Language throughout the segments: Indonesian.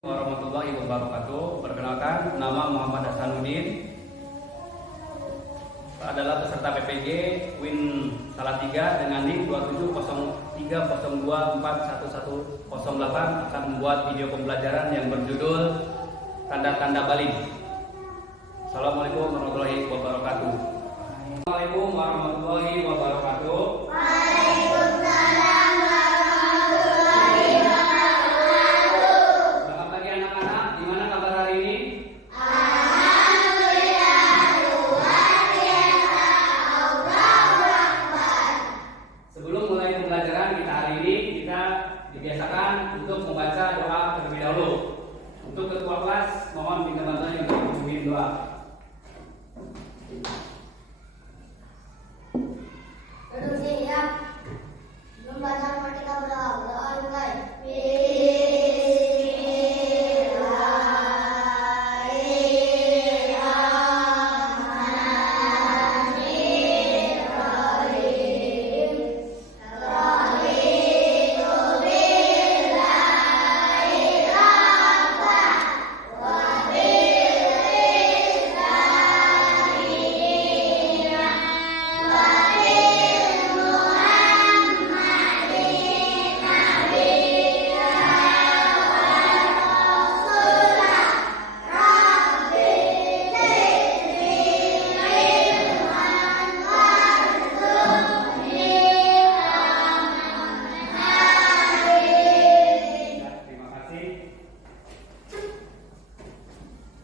Warahmatullahi wabarakatuh. Perkenalkan, nama Muhammad Hasanuddin, adalah peserta PPG Win Salatiga dengan NIK 270302411108 akan membuat video pembelajaran yang berjudul tanda-tanda balik. Assalamualaikum warahmatullahi wabarakatuh. Assalamualaikum warahmatullahi wabarakatuh. Dibiasakan untuk membaca doa terlebih dahulu. Untuk ketua kelas, mohon minta bantuan untuk mengucapkan doa. Duduk siap. Membaca Merdeka berdoa mulai.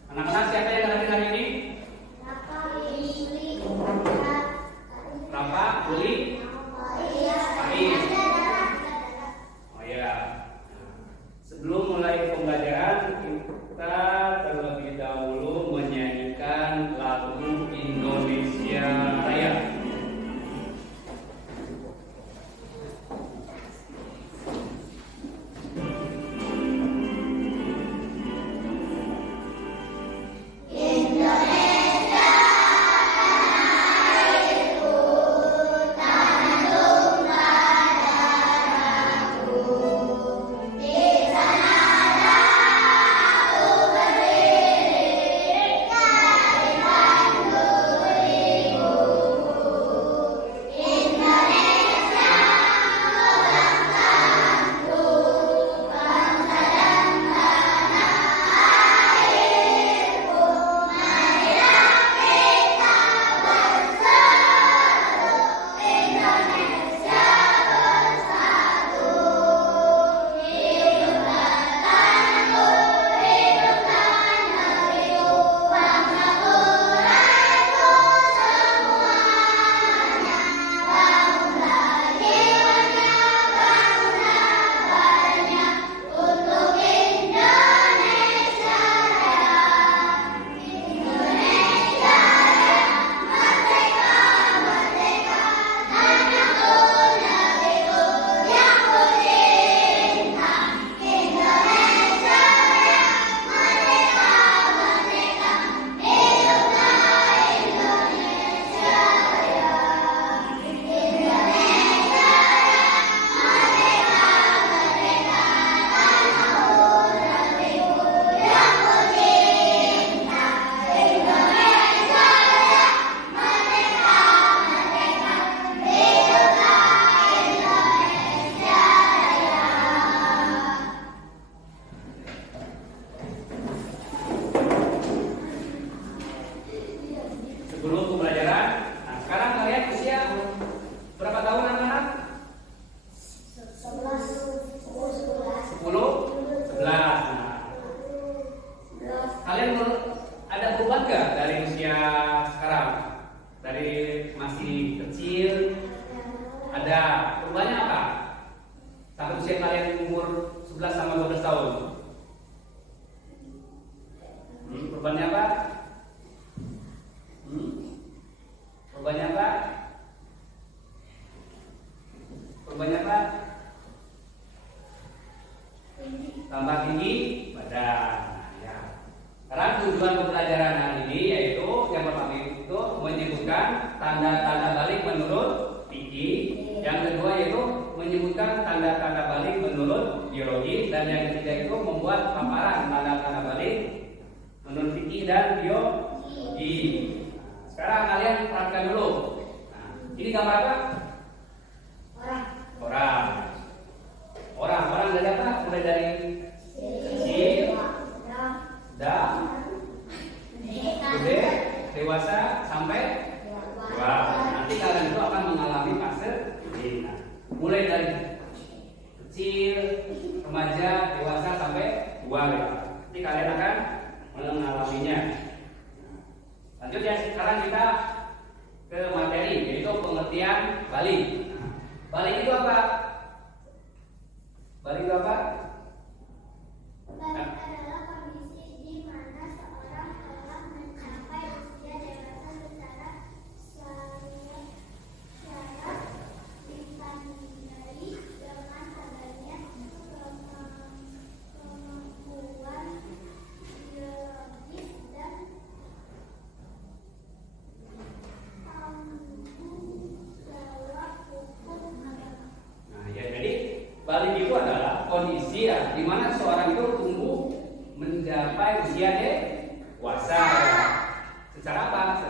Anak-anak siapa yang hadir hari ini? Rafa, Uli, Faiz. Oh ya. Sebelum mulai pembelajaran, kita terlebih dahulu menyanyikan lagu Indonesia Raya. Sebelum pembelajaran, nah sekarang kalian usia berapa tahun anak-anak? 10? 11. Nah, kalian ada perubahan nggak dari usia sekarang? Dari masih kecil, ada perubahannya apa? Sampai usia kalian umur 11 sama 12 tahun. Perubahannya apa? Perubahannya apa? Perubahannya apa? Tambah tinggi badan. Ya. Karena tujuan pembelajaran hari ini yaitu yang pertama itu menyebutkan tanda-tanda balik menurut Vicky. Yang kedua yaitu menyebutkan tanda-tanda balik menurut biologi, dan yang ketiga itu membuat paparan dan biologi. Sekarang kalian perhatikan dulu. Nah, ini gambar apa? Orang dari apa? Mulai dari kecil, gede, dewasa sampai tua. Nanti kalian itu akan mengalami fase ini. Nah, mulai dari kecil, remaja, dewasa sampai tua. Nanti kalian akan mengalaminya. Lanjut ya, sekarang kita ke materi, yaitu pengertian balik. Balik itu apa? Balik itu apa? Balik adalah kondisi di mana seorang telah mencapai usia dewasa secara ditandai dengan adanya kemampuan biologis dan tanggung jawab hukum agama. Nah, ya, jadi balik itu adalah kondisi ya, di mana seorang itu tumbuh mencapai usia dewasa. Secara apa?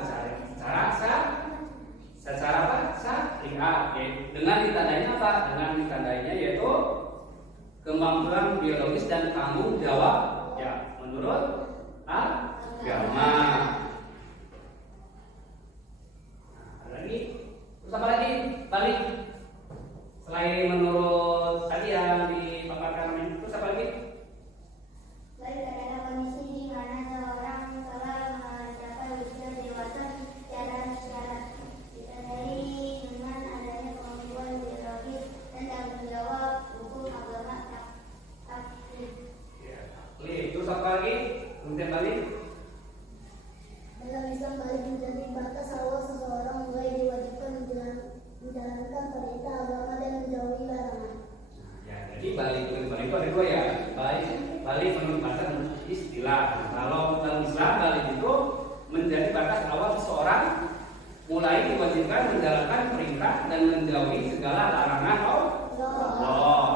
Secara apa? Syariat. Ya. Dengan ditandainya apa? Dengan ditandainya yaitu kemampuan biologis dan tanggung jawab ya menurut agama. Ada lagi? Terus apa lagi? Balik. Selain menurut tadi yang dipaparkan, terus apa lagi? Balik adalah kondisi di mana seorang telah mencapai usia dewasa secara ditandai dengan adanya kemampuan biologis dan tanggung jawab hukum agama taklif. Ya, terus apa lagi? Kemudian balik. Dalam Islam, balik menjadi batas awal seseorang mulai diwajibkan menjalankan perintah agama dan menjauhi larangan. Ya, jadi balik itu ada dua ya. Balik menurut bahasa istilah. Kalau dalam Islam balik itu menjadi batas awal seseorang mulai diwajibkan menjalankan perintah dan menjauhi segala larangan Allah.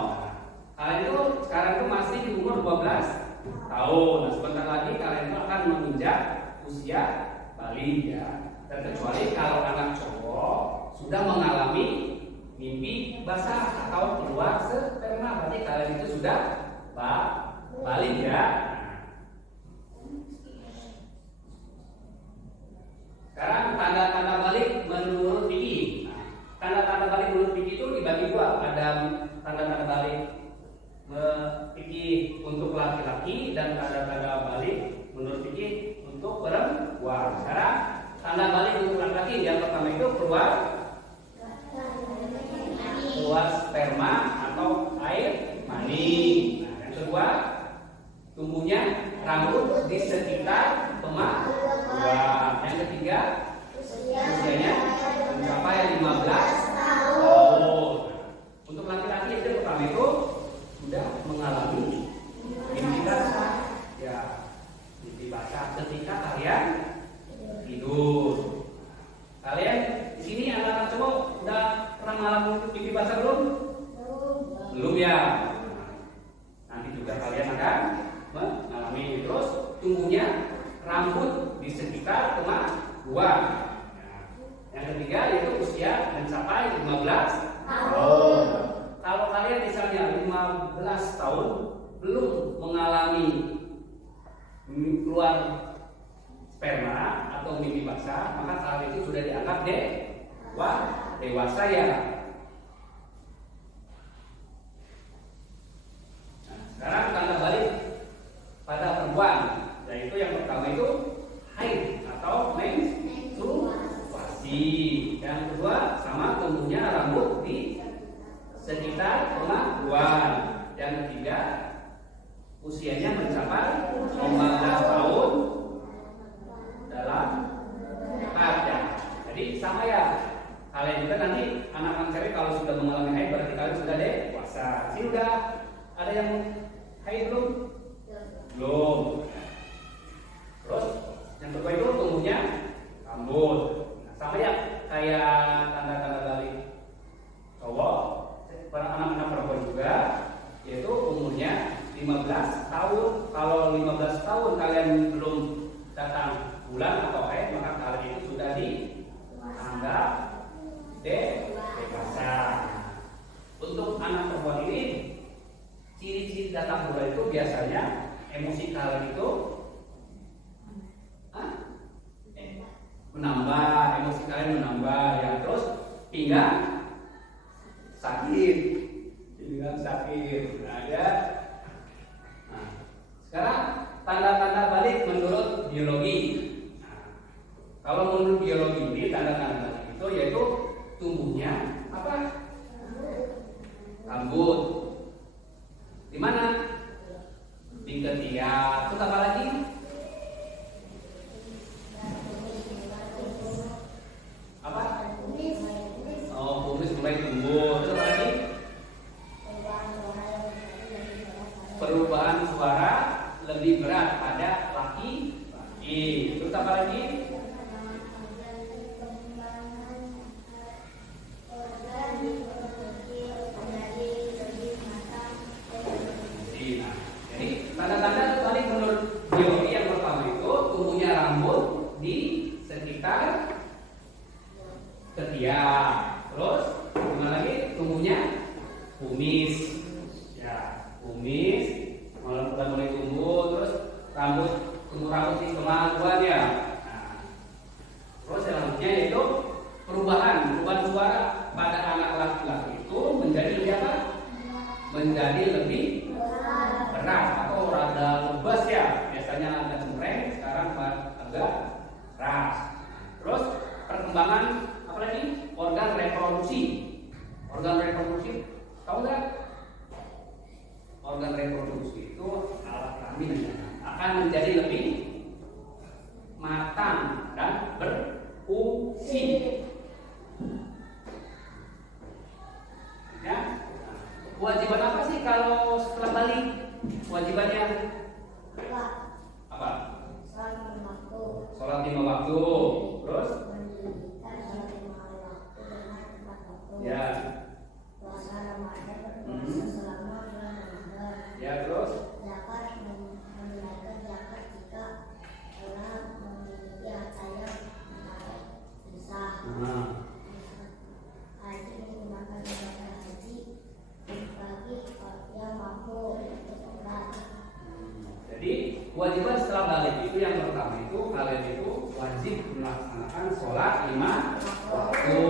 Kalian itu sekarang itu masih di umur 12 tahun. Nah, sebentar lagi kalian itu akan menginjak usia balik ya. Terkecuali kalau anak cowok sudah mengalami mimpi basah atau keluar sperma, berarti kalian itu sudah balik ya. Sekarang tanda-tanda balik menurut fikih. Tanda-tanda balik menurut fikih itu dibagi dua. Ada tanda-tanda balik fikih untuk laki-laki dan tanda-tanda balik menurut fikih untuk perempuan. Sekarang tanda balik untuk laki-laki yang pertama itu keluar sperma atau air mani. Nah, yang kedua, tumbuhnya rambut di sekitar kemaluan. Yang ketiga, usianya mencapai 15 tahun. Untuk laki-laki itu pertama itu sudah mengalami mimpi basah. Ya, mimpi basah ketika kalian tidur. Kalian di sini anak-anak cowok udah pernah mengalami mimpi basah belum? Belum ya. Nanti juga kalian akan mengalami. Terus tumbuhnya rambut di sekitar kemaluan. Yang ketiga yaitu usia mencapai 15 tahun. Kalau kalian misalnya 15 tahun belum mengalami keluar sperma atau mimpi basah, maka kalian itu sudah dianggap dewasa ya. Nah, sekarang tanda balik pada perempuan, yaitu yang pertama itu haid atau menstruasi. Yang kedua sama tumbuhnya rambut di sekitar kemaluan. Yang ketiga usianya mencapai 15 tahun dalam ya. Jadi sama ya. Kalian juga nanti anak-anak cewek kalau sudah mengalami haid berarti kalian sudah dewasa. Sini udah ada yang haid belum? Belum. Terus yang kedua itu tumbuhnya rambut. Nah, sama ya kayak tanda-tanda balik cowok, para anak-anak perempuan juga, yaitu umurnya 15 tahun. Kalau 15 tahun kalian belum datang bulan atau air, maka kalian itu sudah dianggap dewasa. Untuk anak perempuan ini, ciri-ciri datang bulan itu biasanya emosi kalian itu menambah, emosi kalian menambah ya, terus pinggang sakit, ada. Nah, sekarang tanda-tanda balik menurut biologi. Nah, kalau menurut biologi ini tanda-tanda balik itu yaitu tumbuhnya apa? Rambut. Di mana? Di ketiak. Terus apa lagi? Apa? Oh, kumis mulai tumbuh. Terus apa lagi? Perubahan suara lebih berat pada laki-laki. Terus apa lagi? Nah, jadi tanda-tanda tadi menurut biologi yang pertama itu tumbuhnya rambut di sekitar ketiak. Terus gimana lagi? Tumbuhnya kumis. Ya, kumis udah mulai tumbuh, terus tumbuh rambut di kemaluan ya. Nah, terus selanjutnya yaitu perubahan suara pada anak laki-laki itu menjadi lebih apa? Menjadi lebih berat atau rada lebas ya. Biasanya agak cempreng, sekarang agak keras. Terus perkembangan apa lagi? Organ reproduksi. Organ reproduksi, tahu nggak? Organ reproduksi itu alat kelamin akan menjadi lebih matang dan berfungsi. Ya. Kewajiban apa sih kalau setelah balik? Kewajibannya apa? Sholat 5 waktu. Terus? Ya. Ya, terus? Jadi kewajiban setelah balik itu yang pertama itu kalian itu wajib melaksanakan sholat 5 waktu.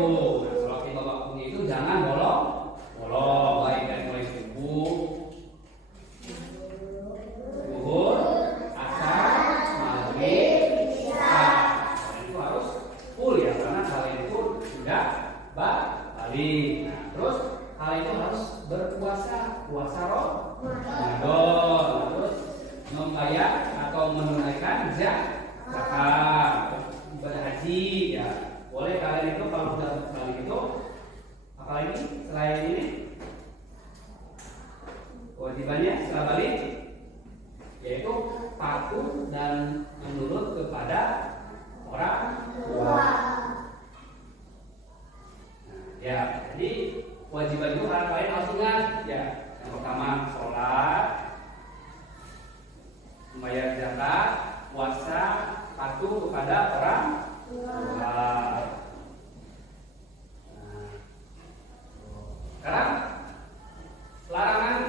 Nah, sholat 5 waktunya itu jangan bolong, baik dari mulai subuh, zuhur, asar, maghrib, isya. Itu harus full ya, karena kalian itu sudah balik. Nah, terus kalian itu harus berpuasa, puasa Ramadan. Terus membayar atau menunaikan zakat, ibadah haji ya. Boleh kalian itu kalau sudah balik itu apa lagi selain ini? Kewajibannya setelah balik yaitu patuh dan menurut kepada orang tua. Ya, jadi kewajiban itu kalian harus ingat ya. Yang pertama sholat, membayar zakat, puasa, patuh kepada orang tua. Sekarang larangan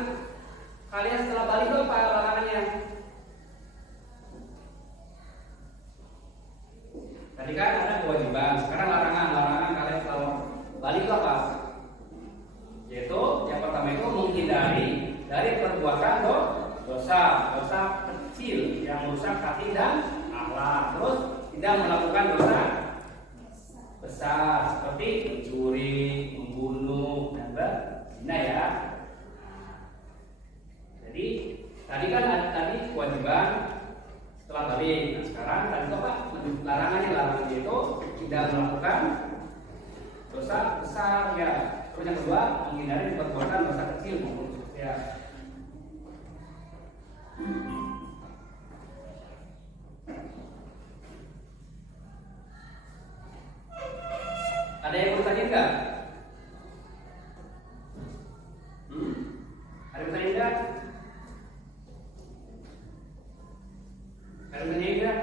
kalian setelah balik itu apa larangannya? Tadi kan ada kewajiban, sekarang larangan kalian setelah balik itu apa? Yaitu yang pertama itu menghindari dari perbuatan dosa kecil yang merusak hati dan akhlak. Terus tidak melakukan dosa besar seperti mencuri, membunuh dan berzina ya. Jadi tadi kan tadi kewajiban setelah balik. Nah, sekarang tadi apa? Larangannya itu tidak melakukan dosa besar ya. Terus yang kedua menghindari perbuatan dosa kecil ya. Ada yang mau tanya enggak? Ada yang tanya enggak? Ada yang tanya enggak?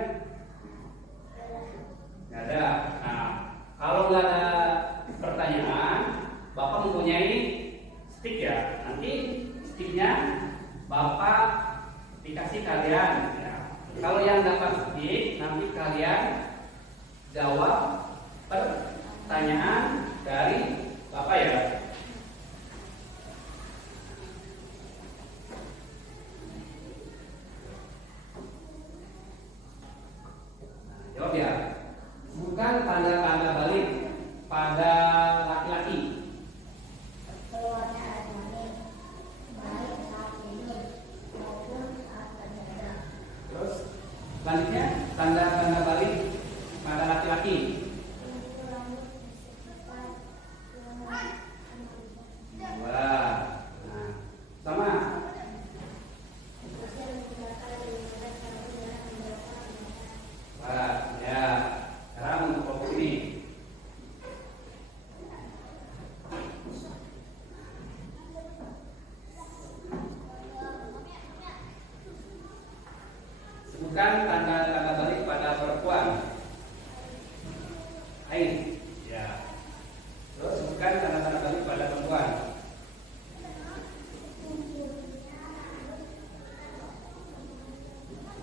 dikasih kalian. Ya. Kalau yang dapat sedikit, nanti kalian jawab pertanyaan dari Bapak ya. Jawab ya. Bukan tanda-tanda balik pada laki-laki. Keluarnya adanya baik saat minum maupun saat berjalan. Terus selanjutnya tanda-tanda balik pada laki-laki. Wah, nah, sama. Wah, ya. Sekarang untuk kelompok ini. Sebutkan tanda-tanda balik pada perempuan. Ain. Ya. Terus sebutkan tanda-tanda balik pada perempuan.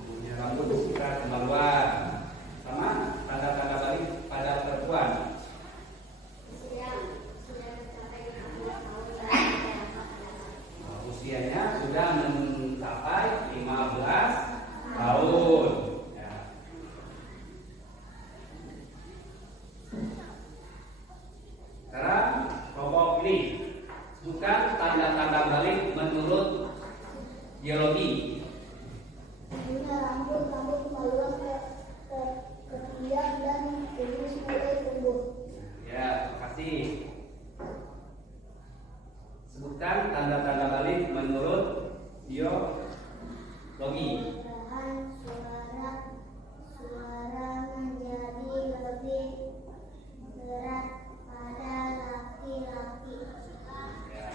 Punya rambut suka kemaluan. Sama tanda-tanda balik pada perempuan. Usianya sudah mencapai 15 tahun. Ya. Sekarang kelompok ini bukan tanda-tanda balik menurut biologi. Punya rambut kemaluan ke ketiak dan kumis mulai tumbuh. Ya, terima kasih. Sebutkan tanda-tanda balik menurut biologi. Perubahan suara menjadi lebih berat pada laki-laki. Ya.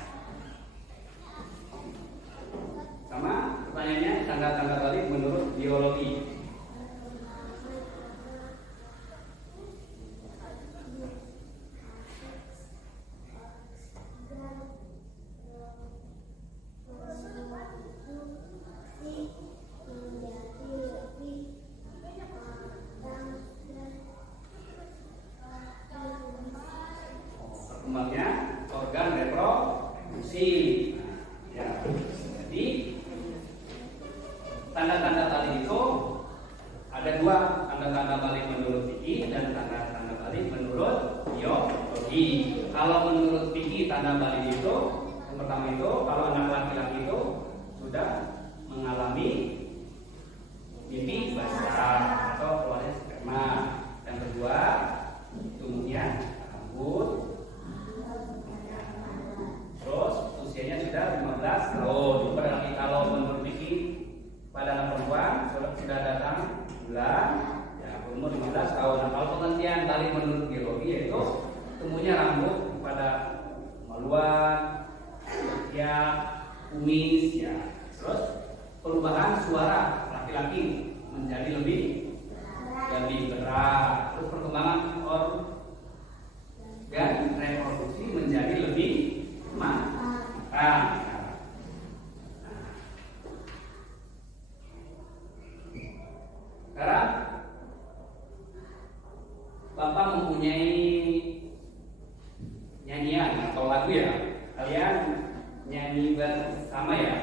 Sama pertanyaannya tanda-tanda balik menurut biologi. Perkembangnya organ reproduksi. Ya. Jadi tanda-tanda balik itu ada dua, tanda-tanda balik menurut fikih dan tanda-tanda balik menurut biologi. Kalau menurut fikih tanda balik itu yang pertama itu kalau anak laki-laki itu sudah mengalami mimpi basah atau keluarnya sperma. Yang kedua tumbuhnya rambut. Terus usianya sudah 15 tahun. Berarti kalau menurut fikih pada anak perempuan sudah datang bulan ya umur 15 tahun. Nah, kalau pengertian balik menurut biologi yaitu tumbuhnya rambut pada maluan, ya kumis ya. Terus perubahan suara laki-laki menjadi lebih berat. Terus perkembangan organ reproduksi menjadi lebih matang. Sekarang Bapak mempunyai nyanyian atau lagu ya. Kalian nyanyi bersama ya.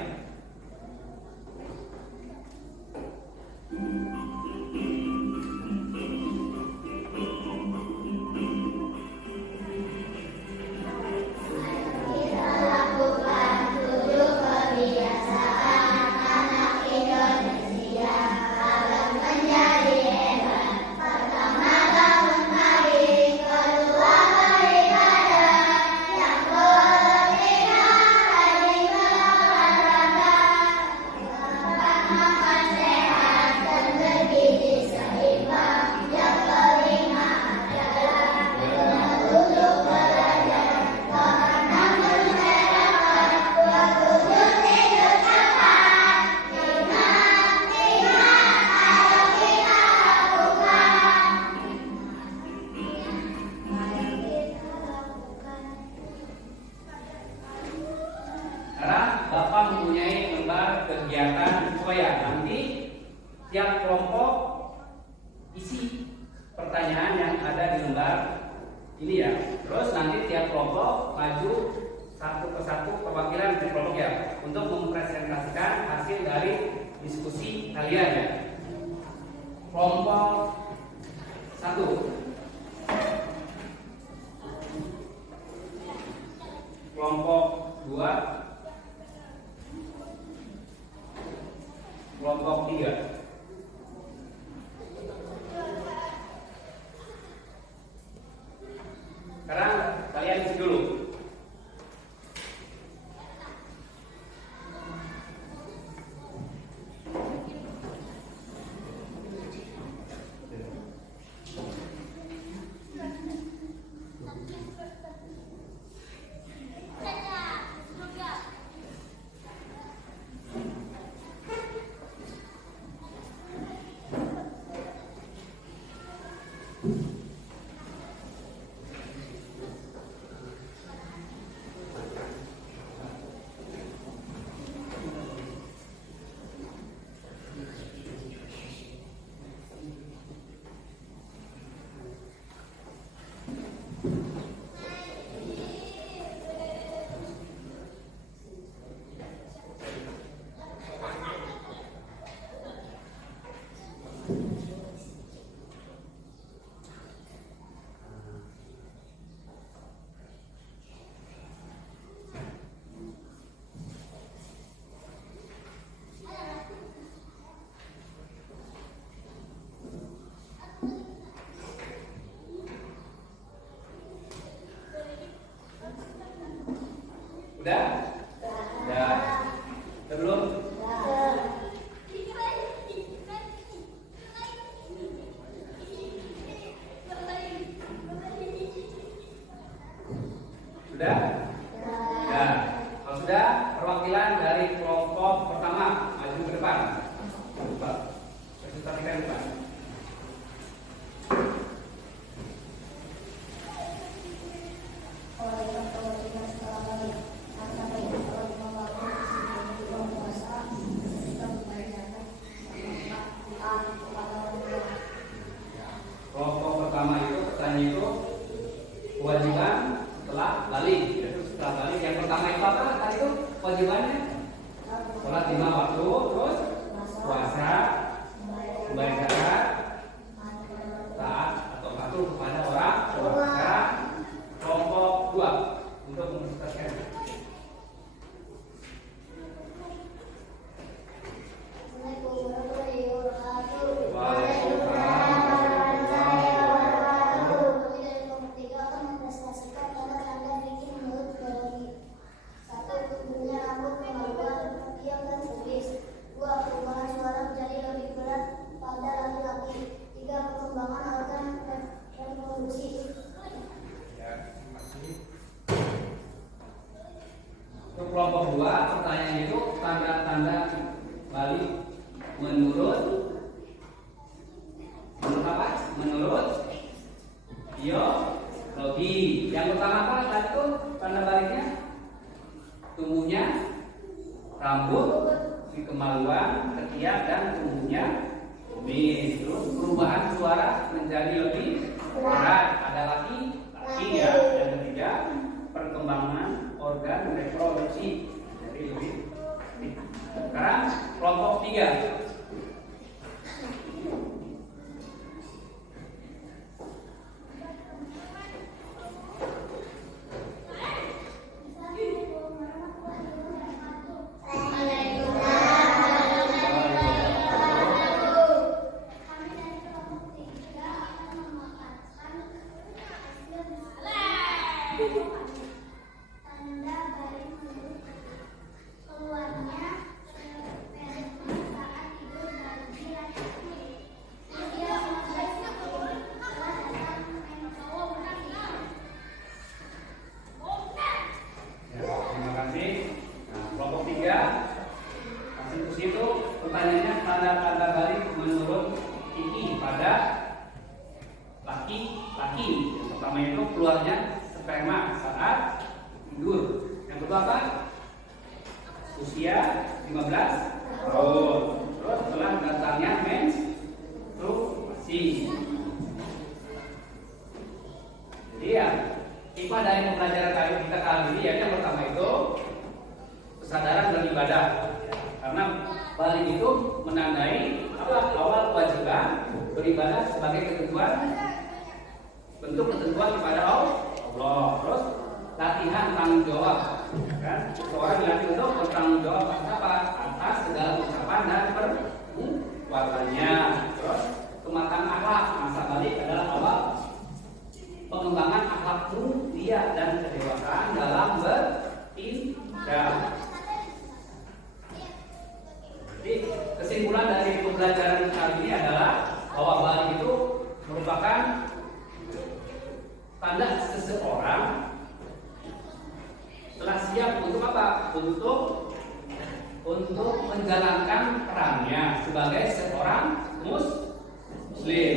nanti tiap kelompok isi pertanyaan yang ada di lembar ini ya. Terus nanti tiap kelompok maju satu persatu perwakilan dari kelompok ya untuk mempresentasikan hasil dari diskusi kalian ya. Kelompok 1, kelompok 2, kelompok 3. Sekarang kalian isi dulu. Udah? Udah. Belum? Sudah? Nah, kalau sudah, perwakilan dari kelompok pertama maju ke depan. Coba, presentasikan ke depan. Kelompok pertama itu pertanyaan itu kewajiban setelah balik. Yaitu setelah balik yang pertama itu apa? Tadi itu kewajibannya sholat 5 waktu, terus puasa, membayar zakat, taat atau patuh kepada orang tua. Sekarang kelompok 2 untuk mempresentasikan. Untuk kelompok 2 pertanyaan itu tanda-tanda balik menurut apa? Menurut biologi. Yang pertama apa tadi itu tanda baliknya? Tumbuhnya rambut, kemaluan, ketiak dan tumbuhnya kumis. Terus perubahan suara menjadi lebih berat pada laki ya. Yang ketiga perkembangan organ reproduksi jadi lebih. Sekarang kelompok 3. Pertanyaannya tanda-tanda balik menurut ini pada laki-laki. Yang pertama itu keluarnya sperma saat tidur. Yang kedua apa? Usia 15 tahun. Terus beribadah sebagai ketentuan, bentuk ketentuan kepada Allah. Terus latihan tanggung jawab, kan? Seorang dilatih untuk bertanggung jawab atas segala ucapan dan perbuatannya. Terus kematangan akhlak, masa balik adalah awal pengembangan akhlak dia dan kedewasaan dalam bertindak. Jadi kesimpulan dari pembelajaran kali ini adalah bahwa balik itu merupakan tanda seseorang telah siap untuk apa? Untuk menjalankan perannya sebagai seorang muslim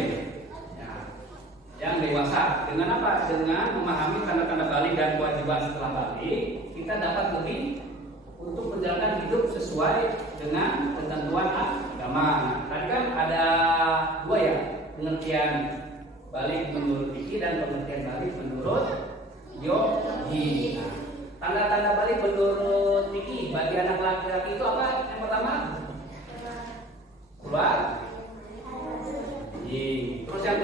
yang dewasa. Dengan apa? Dengan memahami tanda-tanda balik dan kewajiban setelah balik, kita dapat lebih untuk menjalankan hidup sesuai dengan ketentuan agama. Tadi kan ada dua ya, pengertian balik menurut fikih dan pengertian balik menurut yogi. Tanda-tanda balik menurut fikih bagi anak laki-laki itu apa? Yang pertama, keluar. Terus yang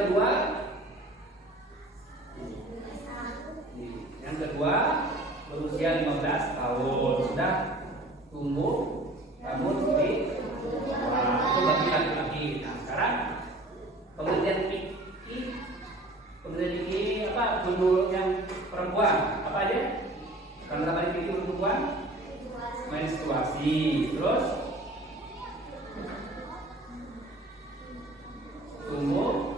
kedua berusia 15 tahun sudah tumbuh rambut di itu bagi laki-laki. Nah sekarang pengertian fikih apa menurut yang perempuan apa aja? Tanda balik fikih untuk perempuan menstruasi, terus tumbuh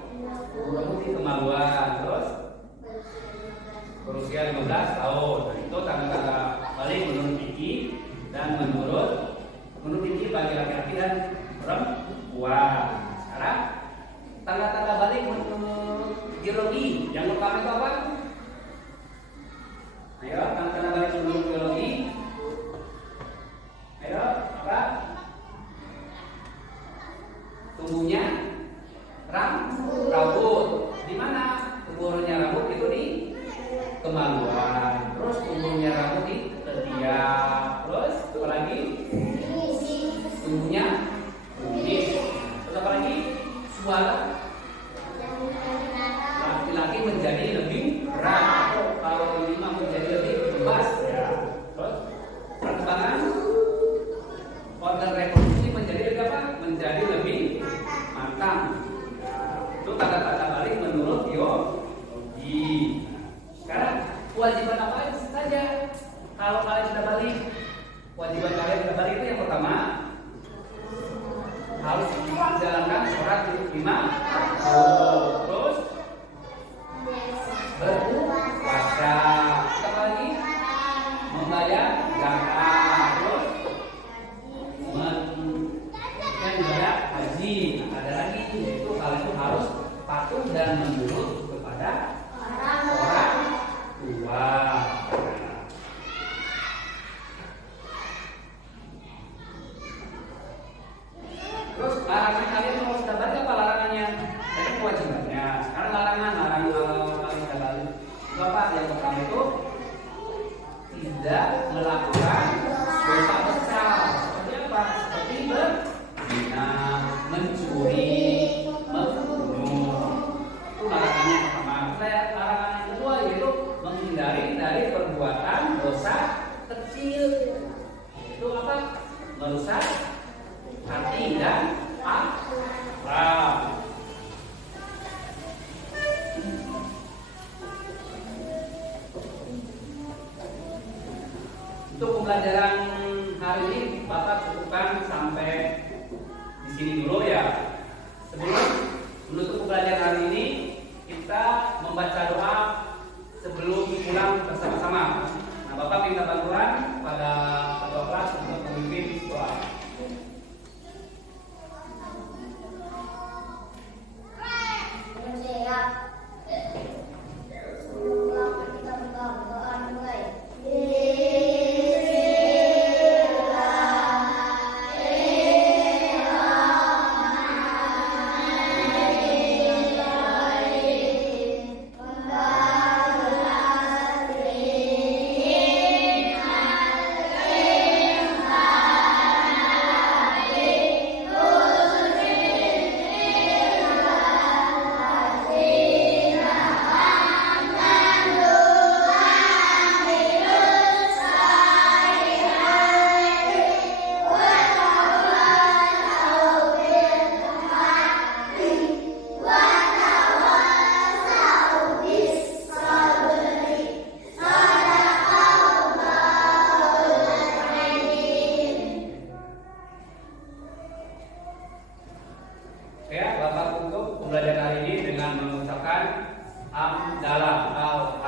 rambut di kemaluan, terus berusia 15 tahun. Nah, itu tanda-tanda balik menurut fikih dan menurut fikih bagi laki-laki dan perempuan. Sekarang tanda-tanda balik menurut biologi. Yang pertama itu apa? Ayo, tanda-tanda balik menurut biologi. Ayo, apa? Tumbuhnya rambut. Di mana tumbuhnya rambut itu di kemaluan. Terus tumbuhnya rambut di ketiak. Terus apa lagi? Tumbuhnya kumis. Terus apa lagi? Suara laki-laki menjadi lebih berat. Kalau ini mah menjadi lebih bebas ya. Terus perkembangan organ reproduksi menjadi lebih apa? Menjadi lebih matang. Itu tanda-tanda balik menurut biologi. Sekarang kewajiban apa saja kalau kalian sudah balik? Kewajiban kalian sudah balik itu yang pertama harus menjalankan sholat 5 waktu. Terus berpuasa. Apa lagi? Membayar zakat. Terus membayar haji. Ada lagi yaitu kalian itu harus patuh dan menurut kepada orang tua. Terus larangan kalian kalau sudah baca apa larangannya? Tadi kewajibannya. Sekarang larangan kalian sudah balik. Itu apa? Yang pertama itu tidak melakukan dosa besar. Seperti apa? Seperti berzina, mencuri, membunuh. Itu larangannya yang pertama. Larangan yang kedua yaitu menghindari dari perbuatan dosa kecil. Itu apa? Merusak hati dan akal. pembelajaran hari ini dengan mengucapkan hamdalah.